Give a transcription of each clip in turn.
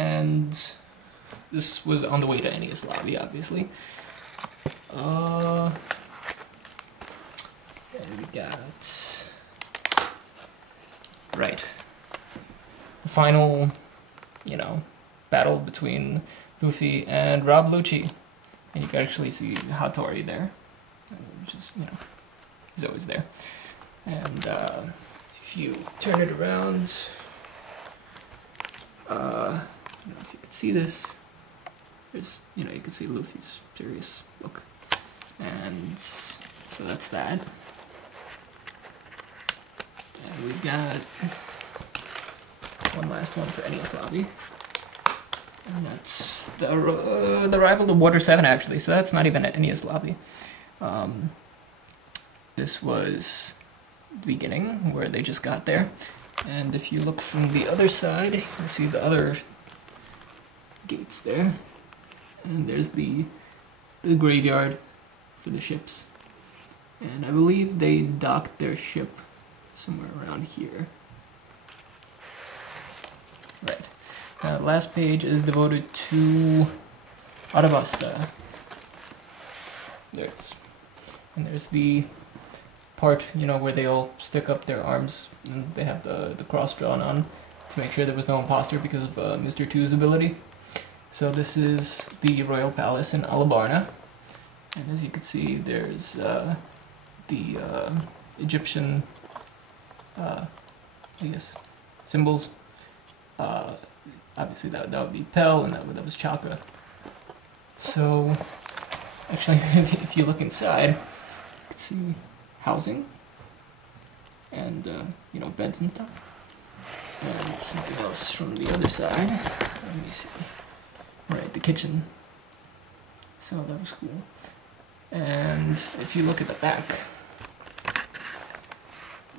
and this was on the way to NES Lobby, obviously. And we got... Right. The final, you know, battle between Luffy and Rob Lucci. And you can actually see Hattori there, which is, you know, he's always there. And if you turn it around, I don't know if you can see this, there's, you know, you can see Luffy's serious look. And so that's that. And we've got one last one for NES Lobby. And that's the rival to Water 7, actually, so that's not even at NES Lobby. This was the beginning, where they just got there. And if you look from the other side, you can see the other gates there. And there's the graveyard for the ships. And I believe they docked their ship somewhere around here. Right. The last page is devoted to Arabasta. There it is. And there's the part, you know, where they all stick up their arms and they have the cross drawn on to make sure there was no imposter because of Mr. 2's ability. So this is the Royal Palace in Alabarna. And as you can see, there's the Egyptian, I guess, symbols. Obviously that would be Pel, and that was Chaka. So, actually, if you look inside, you can see housing, and, you know, beds and stuff. And something else from the other side. Let me see. Right, the kitchen. So that was cool. And if you look at the back,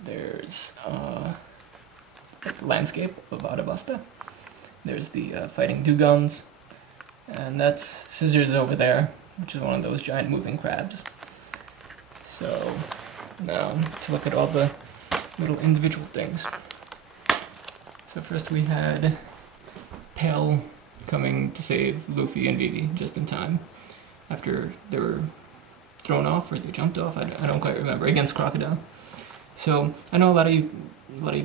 there's the landscape of Arabasta. There's the fighting Dugons, and that's Scissors over there, which is one of those giant moving crabs. So now to look at all the little individual things. So first we had Pel coming to save Luffy and Vivi just in time after they were thrown off, or they jumped off, I don't quite remember, against Crocodile. So I know a lot of you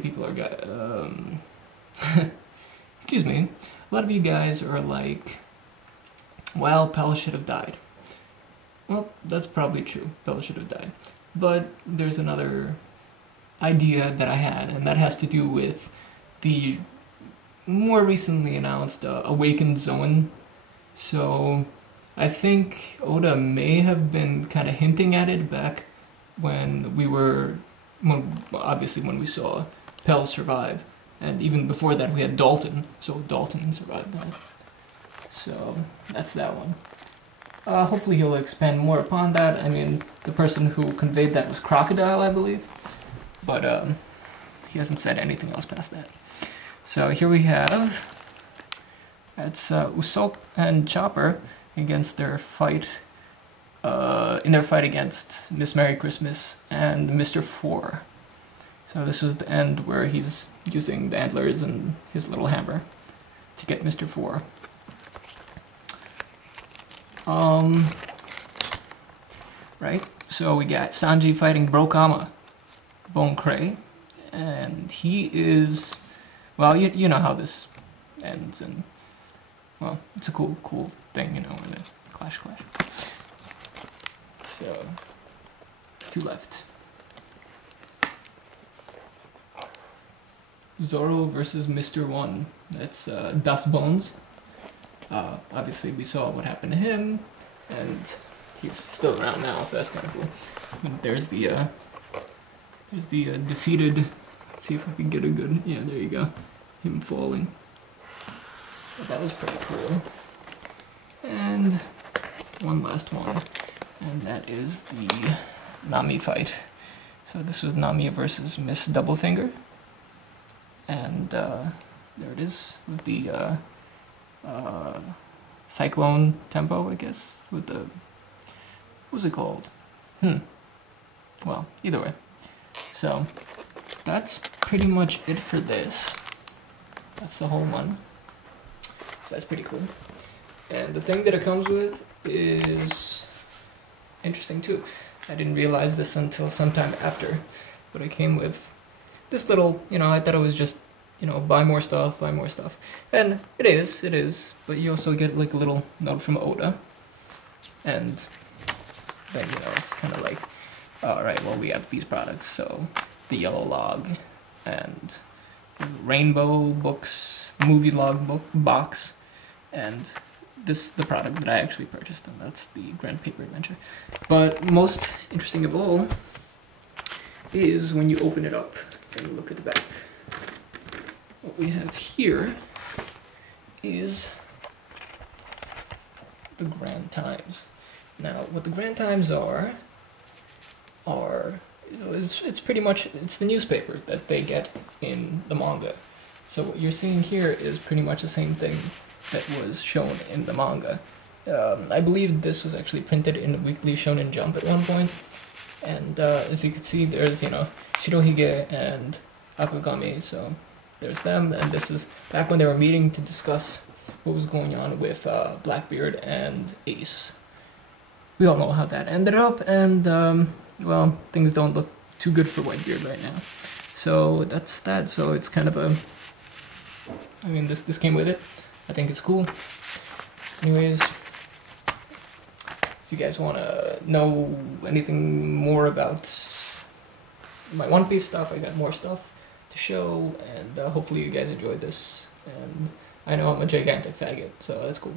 people are excuse me, a lot of you guys are like, well, Pel should have died. Well, that's probably true, Pel should have died. But there's another idea that I had, and that has to do with the more recently announced Awakened Zone. So I think Oda may have been kind of hinting at it back when obviously when we saw Pel survive. And even before that we had Dalton, so Dalton survived that. So that's that one. Hopefully he'll expand more upon that. I mean, the person who conveyed that was Crocodile, I believe. But he hasn't said anything else past that. So here we have, it's Usopp and Chopper against their fight, in their fight against Miss Merry Christmas and Mr. 4. So this was the end where he's using the antlers and his little hammer to get Mr. 4. Right, so we got Sanji fighting Brokama, Bone Cray, and he is, well, you know how this ends, and, well, it's a cool thing, you know, where they clash. So, 2 left. Zorro versus Mr. 1. That's Das Bones. Obviously we saw what happened to him, and he's still around now, so that's kind of cool. And there's the defeated. Let's see if I can get a good. Yeah, there you go. Him falling. So that was pretty cool. And one last one, and that is the Nami fight. So this was Nami versus Miss Doublefinger. And there it is, with the Cyclone tempo, I guess, with the, what was it called? Well, either way. So, that's pretty much it for this. That's the whole one. So that's pretty cool. And the thing that it comes with is interesting too. I didn't realize this until sometime after, but it came with this little, I thought it was just, buy more stuff, buy more stuff. And it is, but you also get like a little note from Oda. And then, it's kind of like, alright, well, we have these products, so the Yellow Log and Rainbow Books, movie log book box, and the product that I actually purchased, and that's the Grand Paper Adventure. But most interesting of all is when you open it up and look at the back. What we have here is the Grand Times. Now, what the Grand Times are it's pretty much, it's the newspaper that they get in the manga. So what you're seeing here is pretty much the same thing that was shown in the manga. I believe this was actually printed in the Weekly Shonen Jump at one point. And as you can see, there's, Shirohige and Akagami, so there's them. And this is back when they were meeting to discuss what was going on with Blackbeard and Ace. We all know how that ended up, and well, things don't look too good for Whitebeard right now. So that's that. So it's kind of a, this came with it. I think it's cool. Anyways, if you guys want to know anything more about my One Piece stuff, I got more stuff to show, and hopefully you guys enjoyed this. And I know I'm a gigantic faggot, so that's cool.